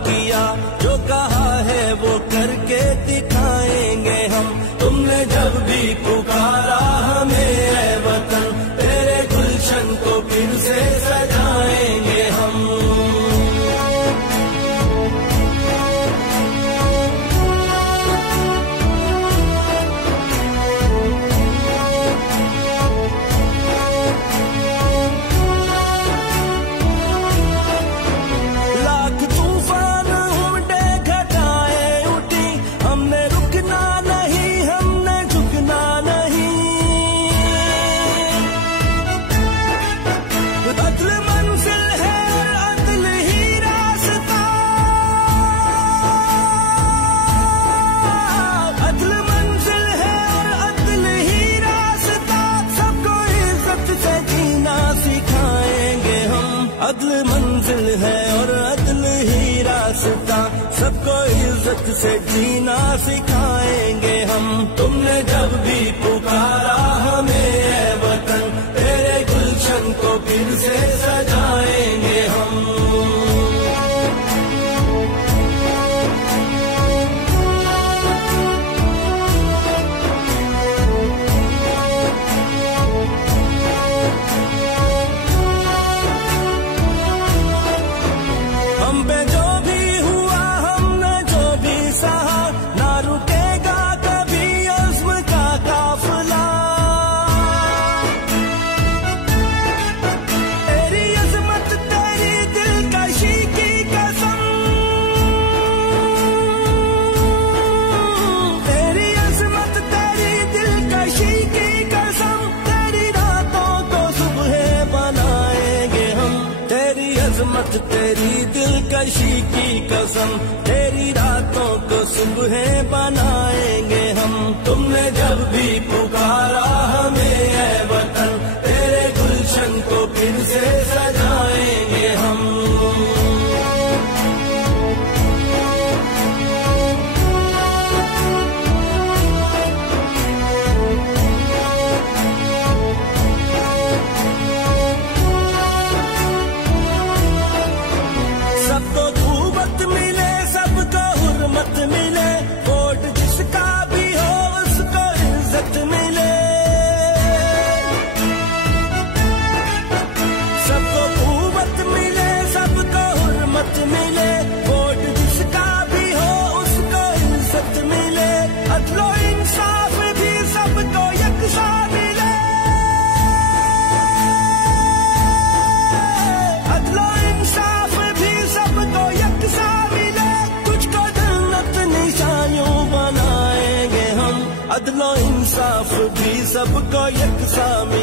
किया, जो कहा है वो करके दिखाएंगे हम। तुमने जब भी पुकारा हमें ऐ वतन, तेरे गुलशन को फिर से सजाएंगे हम। अदल मंजिल है और अदल ही रास्ता, सबको इज्जत से जीना सिखाएंगे हम। तुमने जब भी पुकारा हमें ऐ वतन, तेरे गुलशन को फिर से सजाएंगे हम। अज़मत तेरी दिलकशी की कसम, तेरी रातों को सुबह बनाएंगे हम। तुमने जब भी पुकारा हमें ऐ वतन, तेरे गुलशन को फिर से सजाएंगे हम। मिले वोट जिसका भी हो उसको इज्जत मिले, सबको हुर्मत मिले, सबको हुर्मत मिले। वोट जिसका भी हो उसको इज्जत मिले, अदलो इंसाफ भी सबको यकसा मिले, अदलो इंसाफ भी सबको यकसा मिले। बनाएंगे हम, अदलो इंसाफ भी सबको यकसा मिले।